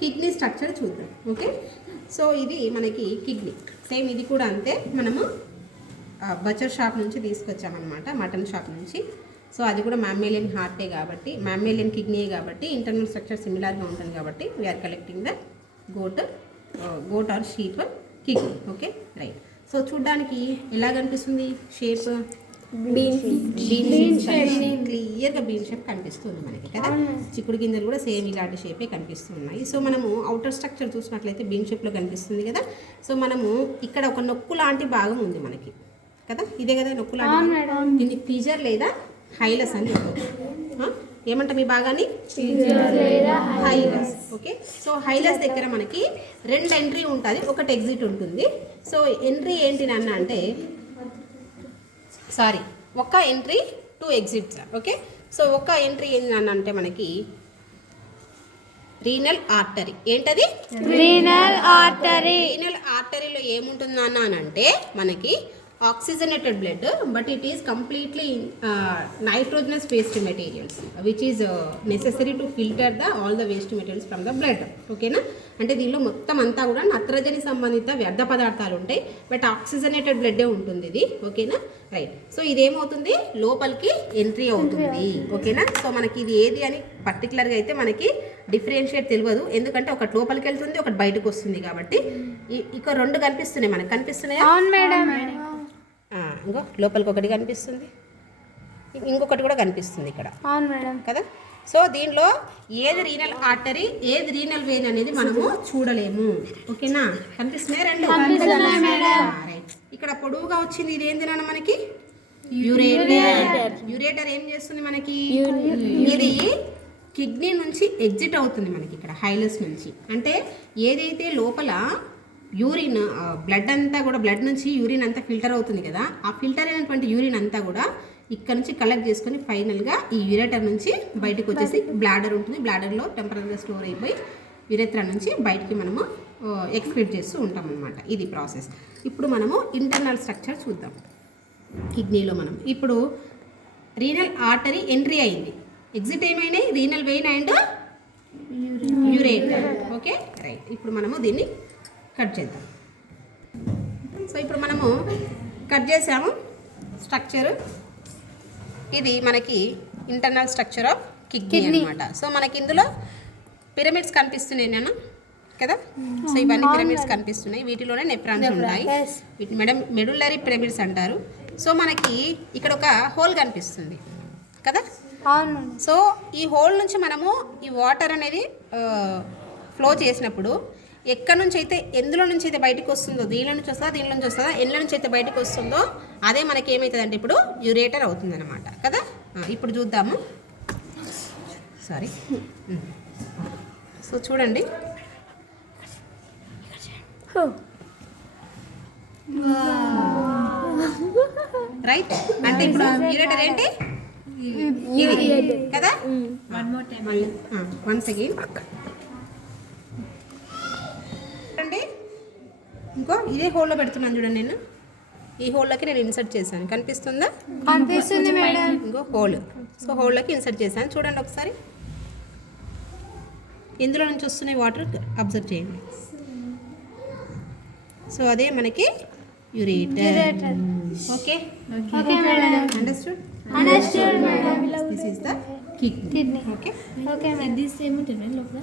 Kidney structure చూద్దాం. Okay, so ఇది మనకి కిడ్నీ. సేమ్ ఇది కూడా అంతే, మనము బచర్ షాప్ నుంచి తీసుకొచ్చామన్నమాట, మటన్ షాప్ నుంచి. సో అది కూడా మ్యామ్మేలియన్ హార్టే కాబట్టి, మ్యామ్మేలియన్ కిడ్నీయే కాబట్టి ఇంటర్నల్ స్ట్రక్చర్ సిమిలర్గా ఉంటుంది కాబట్టి we are collecting the goat or sheep kidney. Okay right. So చూడ్డానికి ఎలా కనిపిస్తుంది షేప్? క్లియర్గా బీన్ షేప్ కనిపిస్తుంది మనకి కదా. చిక్కుడు గింజలు కూడా సేమ్ ఇలాంటి షేపే కనిపిస్తున్నాయి. సో మనము అవుటర్ స్ట్రక్చర్ చూసినట్లయితే బీన్ షేప్లో కనిపిస్తుంది కదా. సో మనము ఇక్కడ ఒక నొక్కు లాంటి భాగం ఉంది మనకి కదా, ఇదే కదా నొక్కు లాంటి. దీన్ని ఫీజర్ లేదా హైలస్ అని చెప్పవచ్చు. ఏమంటాం ఈ భాగాన్ని? హైలస్. ఓకే, సో హైలస్ దగ్గర మనకి 2 ఎంట్రీ ఉంటుంది, 1 ఎగ్జిట్ ఉంటుంది. సో ఎంట్రీ ఏంటి నాన్న అంటే, sorry, 1 entry 2 exits. Okay, so 1 entry ఏంటంటే మనకి రీనల్ ఆర్టరీ. ఏంటది? Renal artery. రీనల్ ఆర్టరీలో ఏముంటుంది నాన్న అని అంటే మనకి oxygenated blood, but it is completely nitrogenous waste materials which is necessary to filter all the waste materials from the blood. ఓకేనా? అంటే దీనిలో మొత్తం అంతా కూడా నత్రజని సంబంధిత వ్యర్థ పదార్థాలు ఉంటాయి, బట్ ఆక్సిజనేటెడ్ బ్లడ్డే ఉంటుంది ఇది. ఓకేనా రైట్. సో ఇదేమవుతుంది, లోపలికి ఎంట్రీ అవుతుంది. ఓకేనా? సో మనకి ఇది ఏది అని పర్టికులర్గా అయితే మనకి డిఫరెన్షియేట్ తెలియదు, ఎందుకంటే ఒకటి లోపలికి వెళ్తుంది, ఒకటి బయటకు వస్తుంది కాబట్టి. ఇక 2 కనిపిస్తున్నాయి మనకి, కనిపిస్తున్నాయా? అవును మేడం. ఇంకో లోపలికి ఒకటి కనిపిస్తుంది, ఇంకొకటి కూడా కనిపిస్తుంది ఇక్కడ. అవును మేడం కదా. సో దీనిలో ఏది రీనల్ ఆర్టరీ, ఏది రీనల్ వెయిన్ అనేది మనము చూడలేము. ఓకేనా? కనిపిస్తున్నాయి 2. రైట్. ఇక్కడ పొడవుగా వచ్చింది ఇది ఏంది నాన్న మనకి? యూరేటర్. యూరేటర్ ఏం చేస్తుంది మనకి? ఇది కిడ్నీ నుంచి ఎగ్జిట్ అవుతుంది మనకి ఇక్కడ హైలస్ నుంచి. అంటే ఏదైతే లోపల యూరిన్ బ్లడ్ అంతా కూడా, బ్లడ్ నుంచి యూరిన్ అంతా ఫిల్టర్ అవుతుంది కదా, ఆ ఫిల్టర్ అయినటువంటి యూరిన్ అంతా కూడా ఇక్కడ నుంచి కలెక్ట్ చేసుకొని ఫైనల్గా ఈ యూరేటర్ నుంచి బయటకు వచ్చేసి బ్లాడర్ ఉంటుంది, బ్లాడర్లో టెంపరరీగా స్టోర్ అయిపోయి యురేత్రా నుంచి బయటికి మనము ఎక్స్క్రీట్ చేస్తూ ఉంటాం అన్నమాట. ఇది ప్రాసెస్. ఇప్పుడు మనము ఇంటర్నల్ స్ట్రక్చర్ చూద్దాం కిడ్నీలో. మనం ఇప్పుడు రీనల్ ఆర్టరీ ఎంట్రీ అయింది, ఎగ్జిట్ ఏమైనాయి? Renal vein and ureter. Okay right. ఇప్పుడు మనము దీన్ని కట్ చేద్దాం. సో ఇప్పుడు మనము కట్ చేసాము స్ట్రక్చర్. ఇది మనకి ఇంటర్నల్ స్ట్రక్చర్ ఆఫ్ కిడ్నీ అన్నమాట. సో మనకి ఇందులో పిరమిడ్స్ కనిపిస్తున్నాయి నేను కదా. సో ఇవన్నీ పిరమిడ్స్ కనిపిస్తున్నాయి, వీటిలోనే నెఫ్రాన్స్ ఉంటాయి, వీటి మెడుల్లరీ పిరమిడ్స్ అంటారు. సో మనకి ఇక్కడ ఒక హోల్ కనిపిస్తుంది కదా. సో ఈ హోల్ నుంచి మనము ఈ వాటర్ అనేది ఫ్లో చేసినప్పుడు ఎక్కడి నుంచి అయితే, ఎందులో నుంచి అయితే బయటకు వస్తుందో, దీనిలో నుంచి వస్తుందా, దీనిలో నుంచి వస్తుందా, ఎందులో నుంచి అయితే బయటకు వస్తుందో అదే మనకి ఏమవుతుంది అంటే ఇప్పుడు యూరేటర్ అవుతుంది అనమాట కదా. ఇప్పుడు చూద్దాము. సారీ. సో చూడండి, రైట్. అంటే ఇప్పుడు యూరేటర్ ఏంటి? ఇది కదా. వన్స్ అగైన్ ఇంకో ఇదే హోల్లో పెడుతున్నాను చూడండి. నేను ఈ హోల్లోకి నేను ఇన్సర్ట్ చేశాను, కనిపిస్తుందా? కనిపిస్తుంది మేడం. ఇంకో హోల్. సో హోల్లోకి ఇన్సర్ట్ చేశాను, చూడండి ఒకసారి. ఇందులో నుంచి వస్తున్నాయి వాటర్, అబ్జర్వ్ చేయండి. సో అదే మనకి ureter. Okay understood? Understood madam. This is the kidney. Okay. Okay. This ఏముంటుంది లోపల?